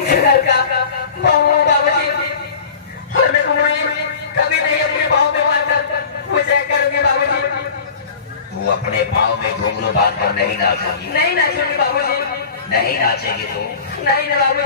घर का बाबूजी हमें कभी नहीं अपने पाँव में बांधकर पूजा करोगे बाबूजी। तू अपने पाँव में घुंघरू बांध कर नहीं नाचेगी? नहीं नाचूंगी बाबूजी। नहीं नाचेगी तू? नहीं ना बाबू।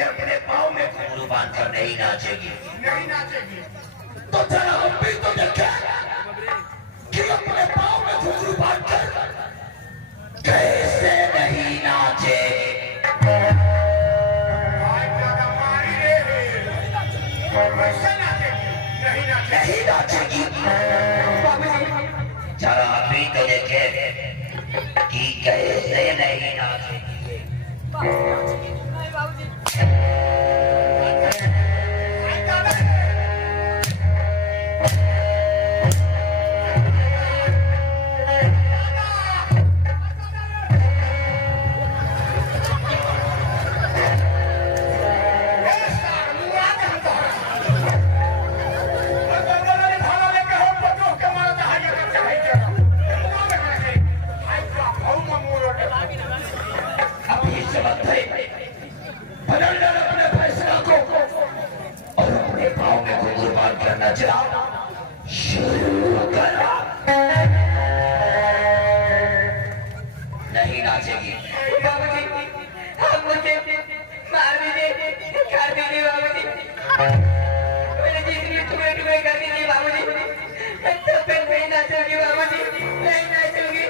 अपने पाँव में घुंघरू बांध कर नहीं नाचेगी? नहीं नाचेगी तो जरा हम भी तो देखें कि अपने पाँव में घुंघरू बांध कर कैसे नहीं नाचे। नहीं नाचेगी? जरा हम भी तो देखें कि कैसे नहीं नाचेगी। नहीं नाचेगी? बाबूजी आप मुझे मार दीजिए, काट दीजिए बाबूजी। मेरे जिसने टुकड़े टुकड़े कर दीजिए बाबूजी। तो फिर नहीं नाचूंगी बाबूजी, नहीं नाचूंगी।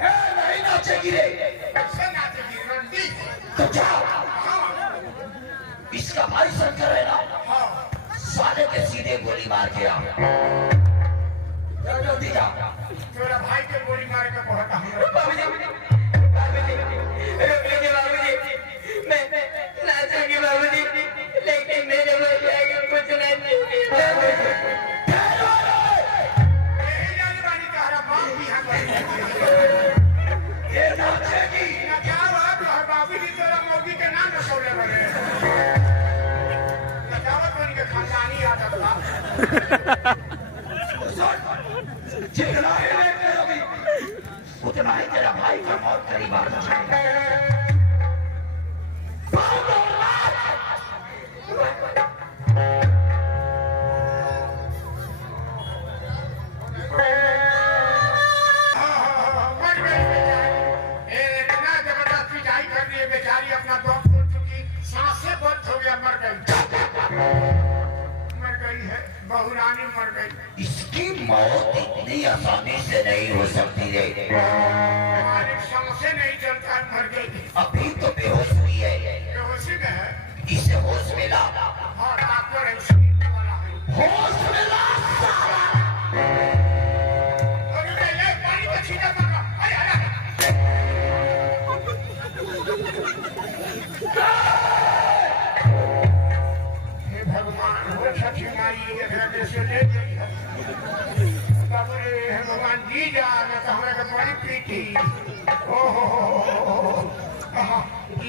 नहीं नाचेगी रे? तो जाओ, इसका भाई शंकर है ना, साले के सीधे गोली मार के आओ। जल्दी जाओ। तेरा भाई के गोली मार के बहुत बाबूजी रोक लीजिए बाबूजी, मैं नाचूंगी बाबूजी, लेकिन मेरे भैया को कुछ नहीं। ये नाचेगी? क्या बात है बाबूजी, तेरा मोदी के नाम रखोले बने नचावत बन के खानदानी आदत था। जितना ही लेके अभी उतना ही तेरा भाई का मौत करीब आ जाएगा। मर गई बेचारी, इतना जबरदस्त पिटाई कर दी है बेचारी, अपना दम तोड़ चुकी, सांसें बंद हो गया, मर गई है, बहुरानी मर गई। इसकी मौत इतनी आसानी से नहीं हो सकती रे। हमारी सांसें नहीं चलता, मर गई। अभी तो बेहोश हुई है। बेहोशी में है? इसे होश मिला। हाँ डॉक्टर है, शरीर वाला है। होश मिला साला। अरे ये पानी का छींटा मारा, अरे अरे हे भगवान, हो सच्ची माई ये घर से ले गई है। बाबू रे, हे भगवान जी जा, मैं तो हमारे को बड़ी पीटी। ओहो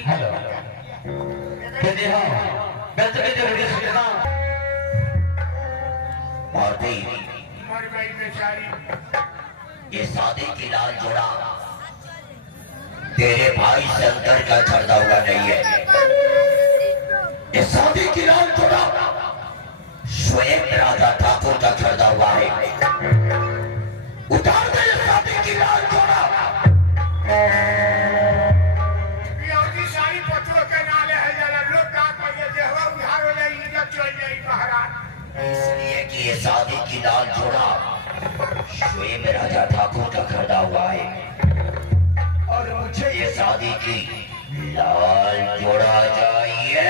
हेलो दीदी, हाँ मैं तो भारती मर गई बेचारी। ये शादी की लाल जोड़ा तेरे भाई शंकर का छड़दा हुआ नहीं है। ये शादी की लाल जोड़ा स्वयं राजा ठाकुर का छड़दा हुआ है। उतार दे ये शादी की लाल जोड़ा। सारी पत्रों के नाले है जरा लोग का पड़े देवा उधार हो जाए, इज्जत चल जाए महाराज। इसलिए कि ये शादी की लाल जोड़ा स्वयं राजा ठाकुर का खरीदा हुआ है और मुझे ये शादी की लाल जोड़ा चाहिए।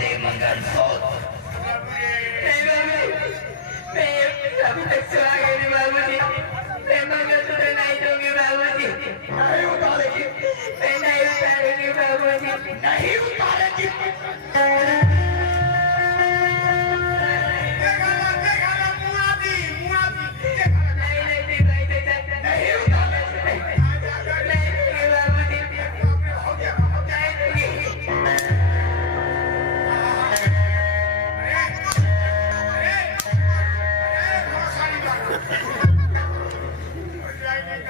दे मंगलसूत्र। नहीं बाबूजी, मैं अभी तक सुहा गई नहीं बाबूजी, मैं मंगलसूत्र नहीं दूंगी बाबूजी, नहीं उतारेगी, मैं नहीं उतारूंगी बाबूजी, नहीं उतारेगी। नहीं नहीं भाई बेटा, नहीं उतारे, नहीं दूंगी बाबूजी, नहीं दूंगी।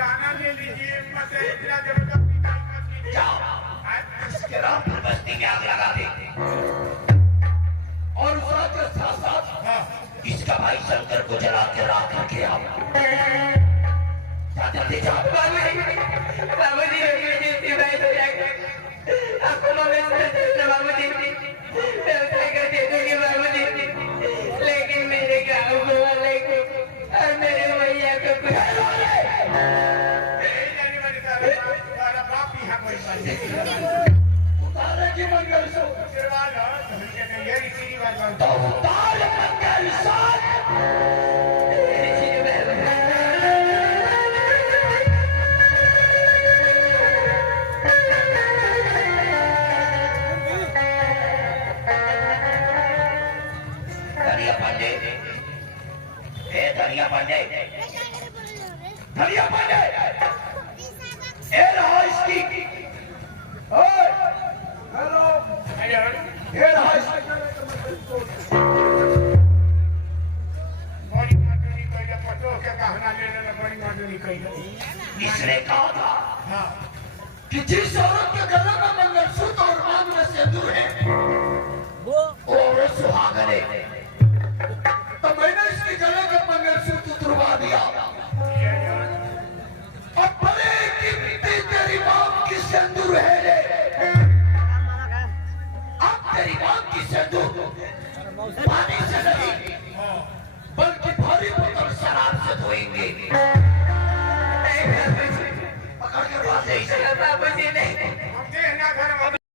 गाना ले लीजिए मत इतना जबरदस्ती मत कीजिए। जाओ इसके रामपुर बस्ती में आग लगा दे और उस रात के साथ साथ इसका भाई शंकर को जला के राख रखे आओ। जल्दी जाओ। बाबूजी रोटी भाई तो जाकर आपको बाबूजी मैं उठा कर दे दूंगी बाबूजी, लेकिन मेरे गाँव वाले को और मेरे भैया को कुछ उतारेगी मंगलसूत्र, तो उतार मंगलसूत्र। धनिया पांडे, ए धनिया पांडे, धनिया पांडे, ए रहा इसकी, ओए, हेलो, ये रहा इसकी। बड़ी मजदूरी कइले पटो के गहना ले लेना, बड़ी मजदूरी कइले। इसने कहा था हाँ कि जिस औरत के गले में मंगलसूत्र और मांग में सिंदूर है वो औरत सुहागन है। तो मैंने इसके गले का मंगलसूत्र तुड़वा दिया। अब भले कि तेरी मांग की सिंदूर है रे, अब तेरी मांग की सिंदूर पानी से नहीं बल्कि भारी बोतल शराब से धोएंगे।